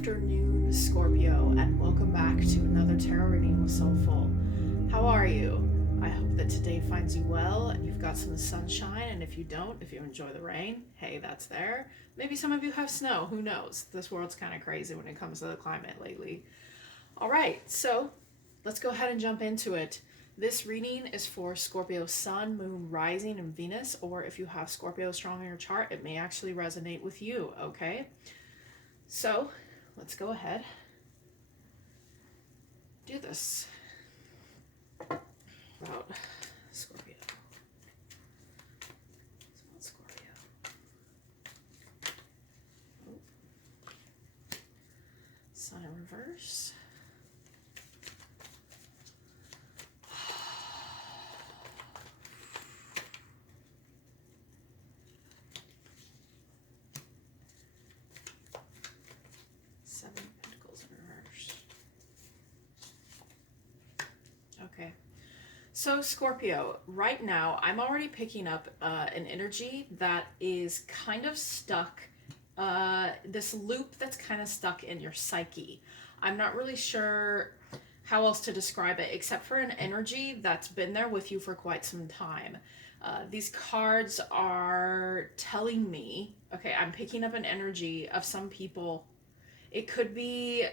afternoon, Scorpio, and welcome back to another tarot reading with Soulful. How are you? I hope that today finds you well and you've got some sunshine, and if you don't, if you enjoy the rain, hey, that's there. Maybe some of you have snow, who knows? This world's kind of crazy when it comes to the climate lately. All right, so let's go ahead and jump into it. This reading is for Scorpio Sun, Moon, Rising, and Venus, or if you have Scorpio strong in your chart, it may actually resonate with you, okay? So let's go ahead, do this about Scorpio. It's about Scorpio. Oh. Sun in reverse. Seven of Pentacles in reverse. Okay. So Scorpio, right now, I'm already picking up an energy that is kind of stuck, this loop that's kind of stuck in your psyche. I'm not really sure how else to describe it, except for an energy that's been there with you for quite some time. These cards are telling me, okay, I'm picking up an energy of some people. It could be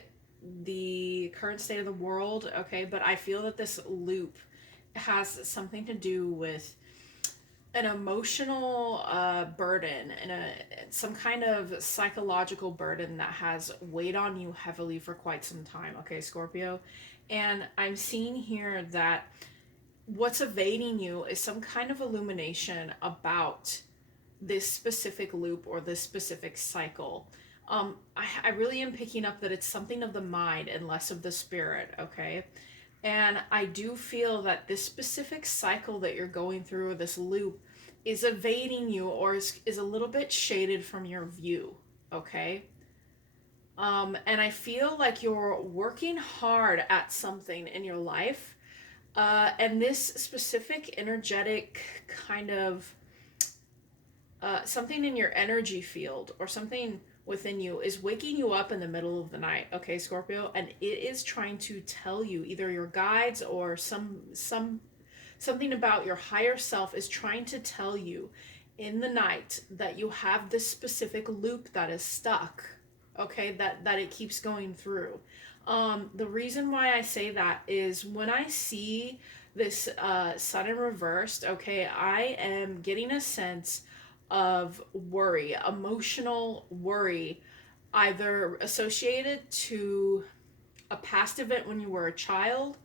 the current state of the world, okay, but I feel that this loop has something to do with an emotional burden and some kind of psychological burden that has weighed on you heavily for quite some time, okay, Scorpio? And I'm seeing here that what's evading you is some kind of illumination about this specific loop or this specific cycle. I really am picking up that it's something of the mind and less of the spirit, okay? And I do feel that this specific cycle that you're going through, or this loop, is evading you or is a little bit shaded from your view, okay? And I feel like you're working hard at something in your life, and this specific energetic kind of something in your energy field or something within you is waking you up in the middle of the night, okay, Scorpio, and it is trying to tell you, either your guides or something about your higher self is trying to tell you in the night that you have this specific loop that is stuck, okay, that it keeps going through. The reason why I say that is when I see this sun in reversed, okay, I am getting a sense of worry, emotional worry, either associated to a past event when you were a child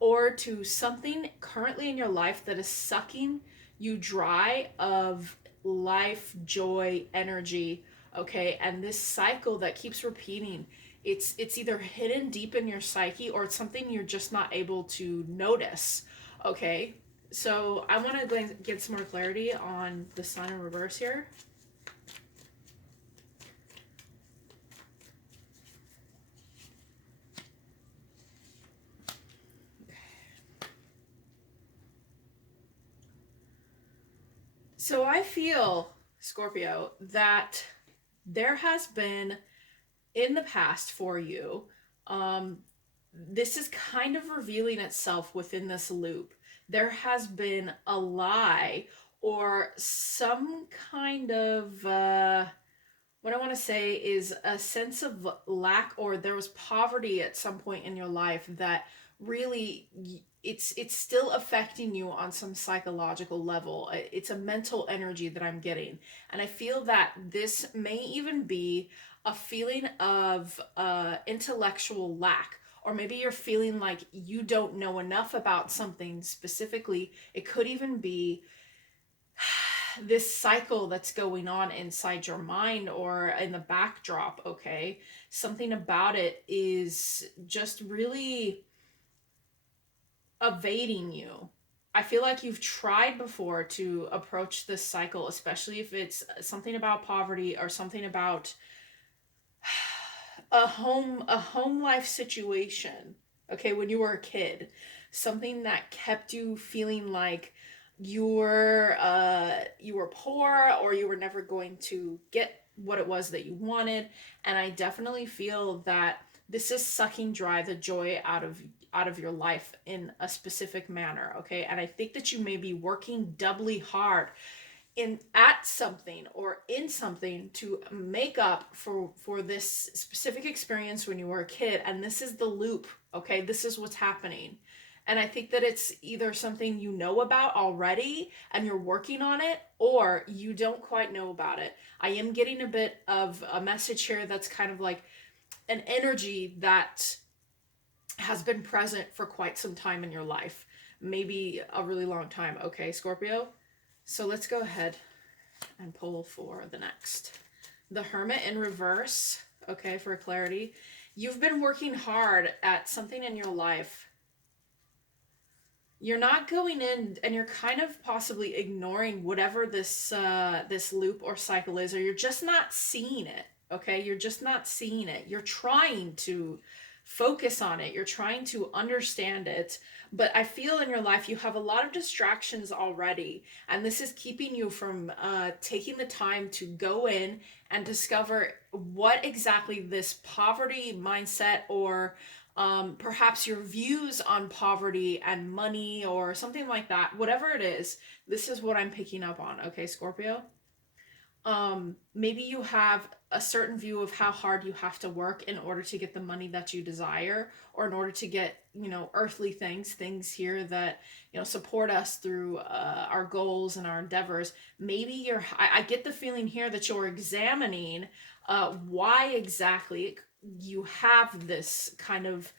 or to something currently in your life that is sucking you dry of life, joy, energy, okay? And this cycle that keeps repeating, it's either hidden deep in your psyche or it's something you're just not able to notice, okay? So I want to go and get some more clarity on the sun in reverse here. So I feel, Scorpio, that there has been in the past for you, this is kind of revealing itself within this loop. There has been a lie or some kind of, what I want to say is a sense of lack, or there was poverty at some point in your life that really it's still affecting you on some psychological level. It's a mental energy that I'm getting, and I feel that this may even be a feeling of intellectual lack, or maybe you're feeling like you don't know enough about something specifically. It could even be this cycle that's going on inside your mind or in the backdrop, okay? Something about it is just really evading you. I feel like you've tried before to approach this cycle, especially if it's something about poverty or something about a home life situation, okay, when you were a kid, something that kept you feeling like you were poor, or you were never going to get what it was that you wanted. And I definitely feel that this is sucking dry the joy out of your life in a specific manner, okay? And I think that you may be working doubly hard in at something or in something to make up for this specific experience when you were a kid, and this is the loop, okay? This is what's happening. And I think that it's either something you know about already and you're working on it, or you don't quite know about it. I am getting a bit of a message here that's kind of like an energy that has been present for quite some time in your life, maybe a really long time, okay, Scorpio? So let's go ahead and pull for the next. The Hermit in reverse, okay, for clarity. You've been working hard at something in your life. You're not going in and you're kind of possibly ignoring whatever this loop or cycle is, or you're just not seeing it, okay? You're just not seeing it. You're trying to focus on it. You're trying to understand it. But I feel in your life you have a lot of distractions already. And this is keeping you from taking the time to go in and discover what exactly this poverty mindset, or perhaps your views on poverty and money or something like that, whatever it is, this is what I'm picking up on, okay, Scorpio? Maybe you have a certain view of how hard you have to work in order to get the money that you desire, or in order to get, earthly things here that, support us through our goals and our endeavors. Maybe I get the feeling here that you're examining why exactly you have this kind of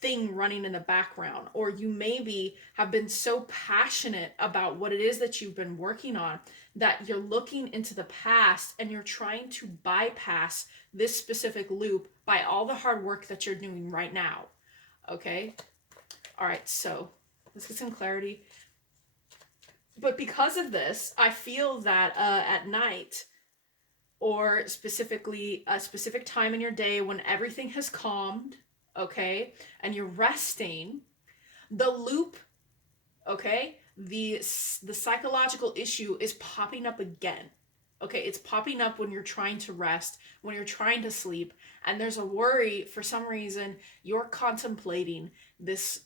thing running in the background, or you maybe have been so passionate about what it is that you've been working on that you're looking into the past and you're trying to bypass this specific loop by all the hard work that you're doing right now. Okay? All right, so let's get some clarity. But because of this, I feel that at night, or specifically a specific time in your day when everything has calmed, okay, and you're resting, the loop, okay, the psychological issue is popping up again. Okay, it's popping up when you're trying to rest, when you're trying to sleep, and there's a worry for some reason. You're contemplating this,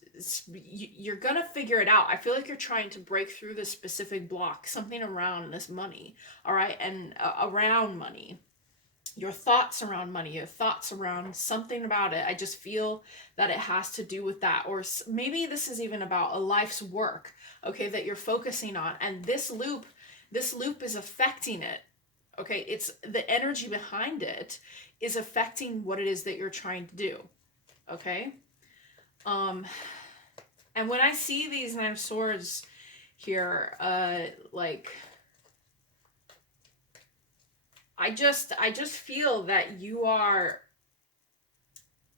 you're gonna figure it out. I feel like you're trying to break through this specific block, something around this money, all right, and around money, your thoughts around money, your thoughts around something about it. I just feel that it has to do with that. Or maybe this is even about a life's work, okay, that you're focusing on. And this loop is affecting it. Okay, it's the energy behind it is affecting what it is that you're trying to do. Okay? And when I see these Nine of Swords here, I just feel that you are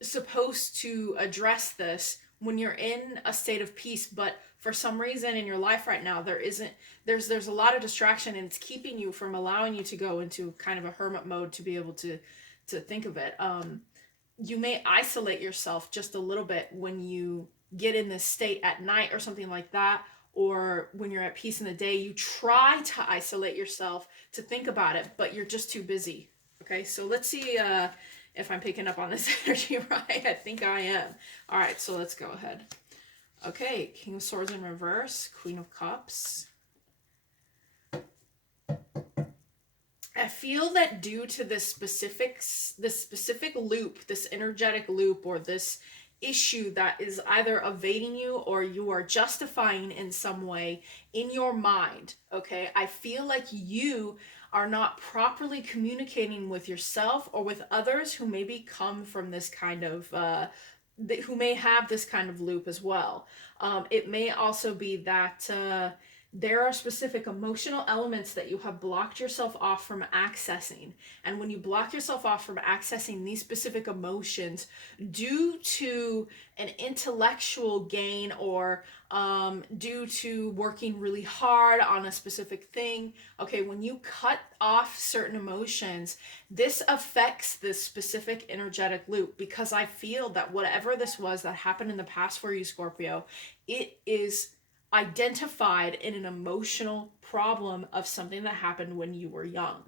supposed to address this when you're in a state of peace, but for some reason in your life right now there's a lot of distraction, and it's keeping you from allowing you to go into kind of a hermit mode to be able to think of it. You may isolate yourself just a little bit when you get in this state at night or something like that, or when you're at peace in the day. You try to isolate yourself to think about it, but you're just too busy. Okay, so let's see if I'm picking up on this energy right. I think I am. All right, so let's go ahead. Okay, King of Swords in reverse, Queen of Cups. I feel that due to this specific loop, this energetic loop, or this issue that is either evading you or you are justifying in some way in your mind, okay, I feel like you are not properly communicating with yourself or with others who maybe come from this kind of who may have this kind of loop as well. It may also be that there are specific emotional elements that you have blocked yourself off from accessing. And when you block yourself off from accessing these specific emotions due to an intellectual gain, or due to working really hard on a specific thing, okay, when you cut off certain emotions, this affects this specific energetic loop, because I feel that whatever this was that happened in the past for you, Scorpio, it is identified in an emotional problem of something that happened when you were young.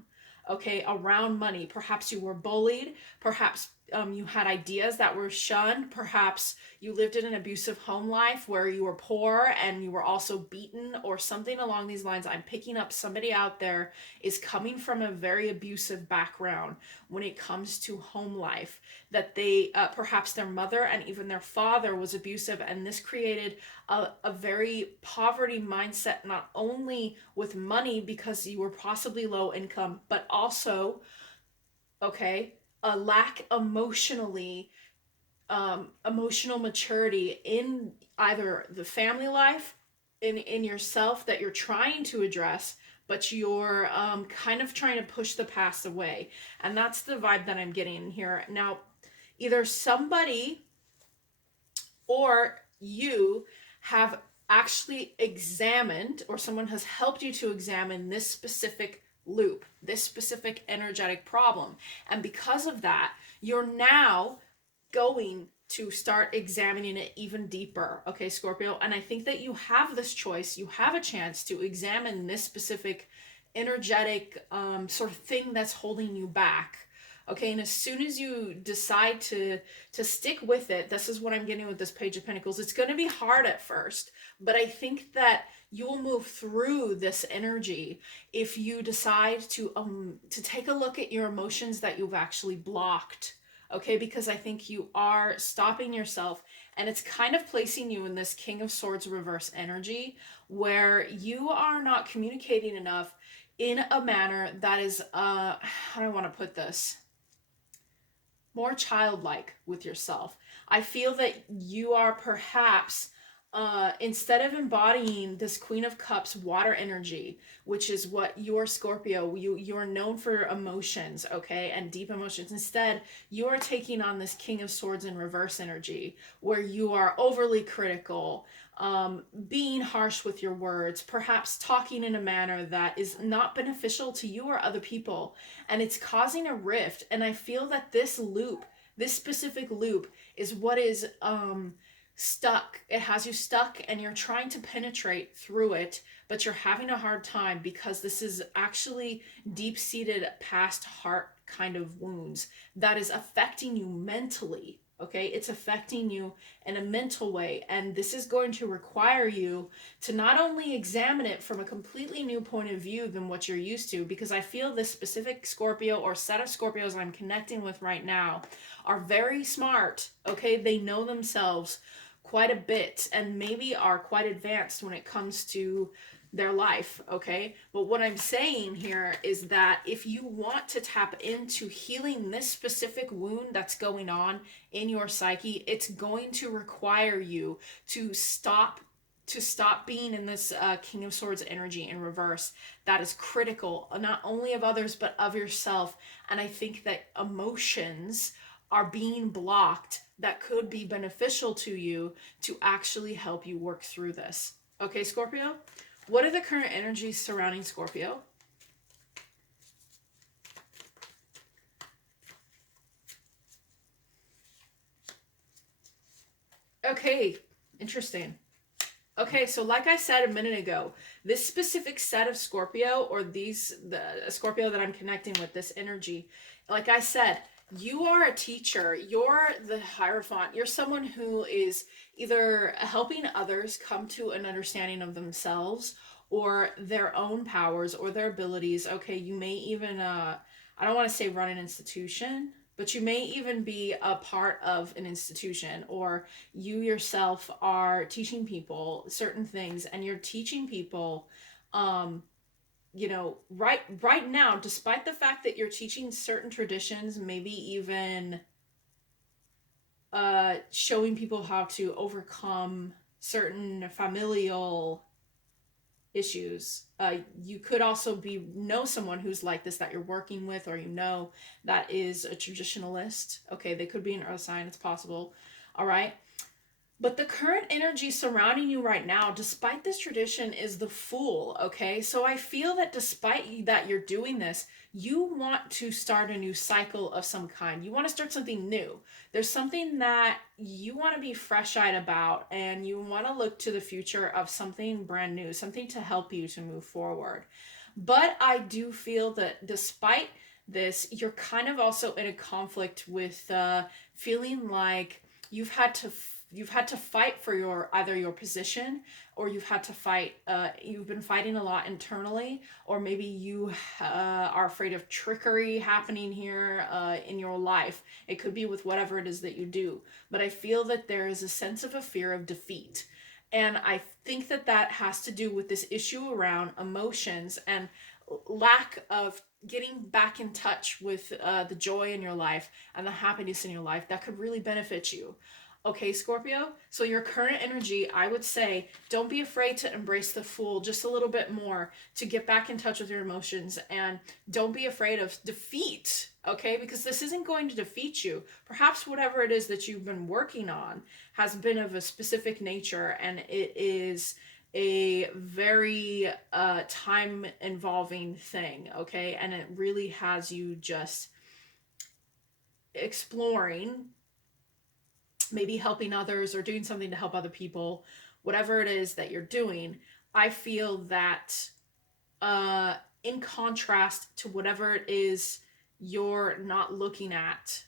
okay, around money. Perhaps you were bullied. Perhaps you had ideas that were shunned. Perhaps you lived in an abusive home life where you were poor and you were also beaten, or something along these lines. I'm picking up somebody out there is coming from a very abusive background when it comes to home life, that they perhaps their mother and even their father was abusive, and this created a very poverty mindset, not only with money because you were possibly low income, but also, okay, a lack emotionally, emotional maturity in either the family life, in yourself, that you're trying to address, but you're kind of trying to push the past away. And that's the vibe that I'm getting here. Now, either somebody or you have actually examined, or someone has helped you to examine this specific loop, this specific energetic problem. And because of that, you're now going to start examining it even deeper. Okay, Scorpio. And I think that you have this choice. You have a chance to examine this specific energetic sort of thing that's holding you back. Okay, and as soon as you decide to stick with it, this is what I'm getting with this Page of Pentacles. It's going to be hard at first, but I think that you'll move through this energy if you decide to take a look at your emotions that you've actually blocked. Okay, because I think you are stopping yourself, and it's kind of placing you in this King of Swords reverse energy where you are not communicating enough in a manner that is how do I want to put this, more childlike with yourself. I feel that you are perhaps, instead of embodying this Queen of Cups water energy, which is what you're, Scorpio, you're known for emotions, okay, and deep emotions. Instead, you are taking on this King of Swords in reverse energy, where you are overly critical, being harsh with your words, perhaps talking in a manner that is not beneficial to you or other people, and it's causing a rift. And I feel that this loop, this specific loop, is what is stuck. It has you stuck, and you're trying to penetrate through it, but you're having a hard time because this is actually deep-seated past heart kind of wounds that is affecting you mentally. Okay, it's affecting you in a mental way, and this is going to require you to not only examine it from a completely new point of view than what you're used to, because I feel this specific Scorpio or set of Scorpios I'm connecting with right now are very smart. Okay, they know themselves quite a bit and maybe are quite advanced when it comes to their life, okay? But what I'm saying here is that if you want to tap into healing this specific wound that's going on in your psyche, it's going to require you to stop being in this King of Swords energy in reverse that is critical, not only of others but of yourself. And I think that emotions are being blocked that could be beneficial to you to actually help you work through this. Okay, Scorpio? What are the current energies surrounding Scorpio? Okay, interesting. Okay, so like I said a minute ago, this specific set of Scorpio, or the Scorpio that I'm connecting with, this energy, like I said, you are a teacher, you're the Hierophant, you're someone who is either helping others come to an understanding of themselves or their own powers or their abilities. Okay, you may even, I don't want to say run an institution, but you may even be a part of an institution, or you yourself are teaching people certain things, and you're teaching people, you know, right now, despite the fact that you're teaching certain traditions, maybe even showing people how to overcome certain familial issues. You could also know someone who's like this that you're working with, or you know that is a traditionalist. Okay, they could be an earth sign, it's possible. All right. But the current energy surrounding you right now, despite this tradition, is the Fool, okay? So I feel that despite that you're doing this, you want to start a new cycle of some kind. You want to start something new. There's something that you want to be fresh-eyed about, and you want to look to the future of something brand new, something to help you to move forward. But I do feel that despite this, you're kind of also in a conflict with feeling like you've had to you've had to fight for your either your position, or you've had to fight you've been fighting a lot internally, or maybe you are afraid of trickery happening here in your life. It could be with whatever it is that you do, but I feel that there is a sense of a fear of defeat. And I think that that has to do with this issue around emotions and lack of getting back in touch with the joy in your life and the happiness in your life that could really benefit you. Okay, Scorpio? So your current energy, I would say, don't be afraid to embrace the Fool just a little bit more, to get back in touch with your emotions, and don't be afraid of defeat, okay? Because this isn't going to defeat you. Perhaps whatever it is that you've been working on has been of a specific nature, and it is a very time involving thing, okay? And it really has you just exploring, maybe helping others or doing something to help other people, whatever it is that you're doing. I feel that in contrast to whatever it is you're not looking at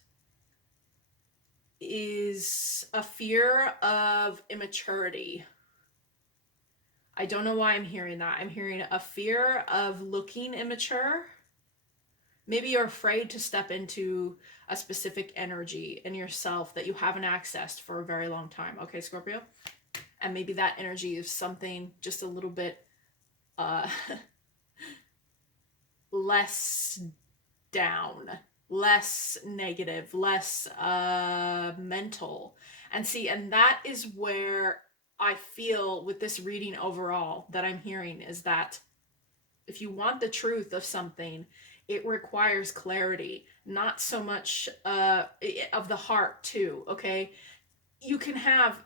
is a fear of immaturity. I don't know why I'm hearing that. I'm hearing a fear of looking immature. Maybe you're afraid to step into a specific energy in yourself that you haven't accessed for a very long time. Okay, Scorpio? And maybe that energy is something just a little bit less down, less negative, less mental. And see, and that is where I feel with this reading overall that I'm hearing is that if you want the truth of something, it requires clarity, not so much of the heart too, okay? You can have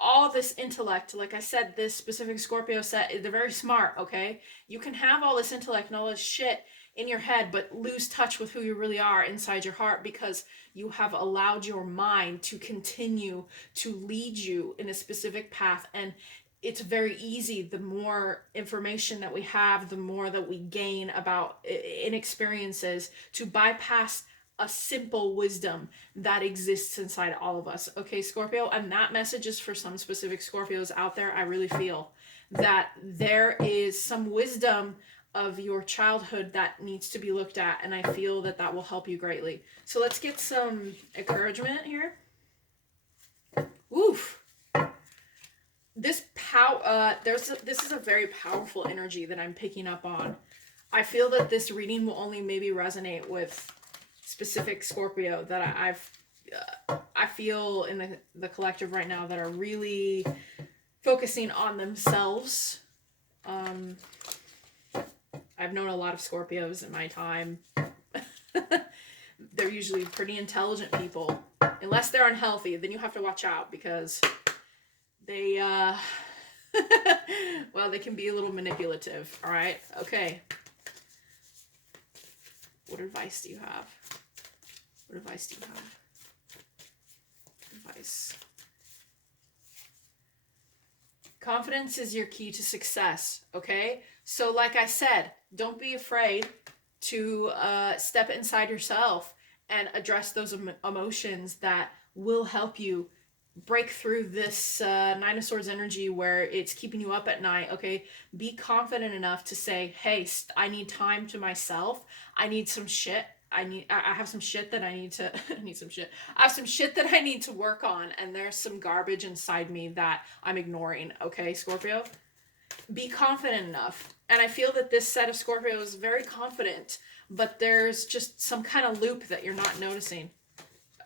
all this intellect. Like I said, this specific Scorpio set, they're very smart, okay? You can have all this intellect and all this shit in your head, but lose touch with who you really are inside your heart because you have allowed your mind to continue to lead you in a specific path. And it's very easy, the more information that we have, the more that we gain about in experiences, to bypass a simple wisdom that exists inside all of us. Okay, Scorpio, and that message is for some specific Scorpios out there. I really feel that there is some wisdom of your childhood that needs to be looked at, and I feel that that will help you greatly. So let's get some encouragement here. Oof. This this is a very powerful energy that I'm picking up on. I feel that this reading will only maybe resonate with specific Scorpio that I feel in the collective right now that are really focusing on themselves. I've known a lot of Scorpios in my time. They're usually pretty intelligent people. Unless they're unhealthy, then you have to watch out because they, well, they can be a little manipulative. All right. Okay. What advice do you have? What advice do you have? Advice. Confidence is your key to success, okay? So like I said, don't be afraid to step inside yourself and address those emotions that will help you break through this Nine of Swords energy where it's keeping you up at night, okay? Be confident enough to say, hey, I need time to myself. I need some shit. I have some shit that I need to, I have some shit that I need to work on, and there's some garbage inside me that I'm ignoring, okay, Scorpio? Be confident enough. And I feel that this set of Scorpio is very confident, but there's just some kind of loop that you're not noticing.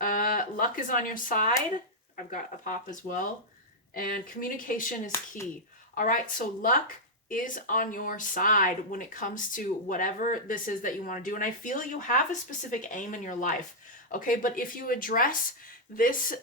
Luck is on your side. I've got a pop as well. And communication is key. All right, so luck is on your side when it comes to whatever this is that you want to do. And I feel you have a specific aim in your life, okay? But if you address this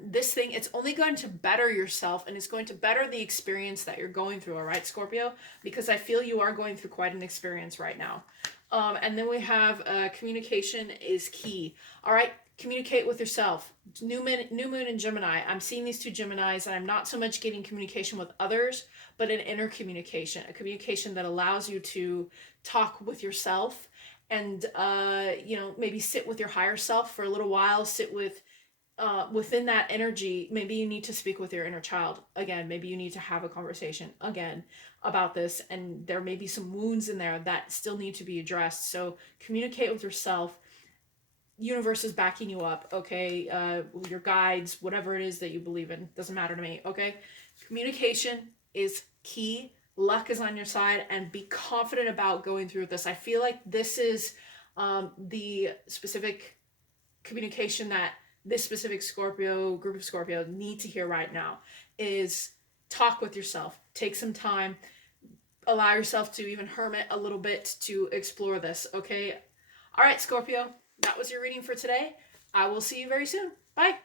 this thing, it's only going to better yourself, and it's going to better the experience that you're going through, all right, Scorpio? Because I feel you are going through quite an experience right now. And then we have communication is key. All right, Communicate with yourself. New moon in Gemini. I'm seeing these two Geminis, and I'm not so much getting communication with others, but an inner communication, a communication that allows you to talk with yourself and, you know, maybe sit with your higher self for a little while, sit with, within that energy. Maybe you need to speak with your inner child again. Maybe you need to have a conversation again about this, and there may be some wounds in there that still need to be addressed. So communicate with yourself. Universe is backing you up, okay? Your guides, whatever it is that you believe in, doesn't matter to me, okay? Communication is key. Luck is on your side, and be confident about going through this. I feel like this is the specific communication that this specific Scorpio, group of Scorpio, need to hear right now is talk with yourself. Take some time. Allow yourself to even hermit a little bit to explore this, okay? All right, Scorpio. That was your reading for today. I will see you very soon. Bye.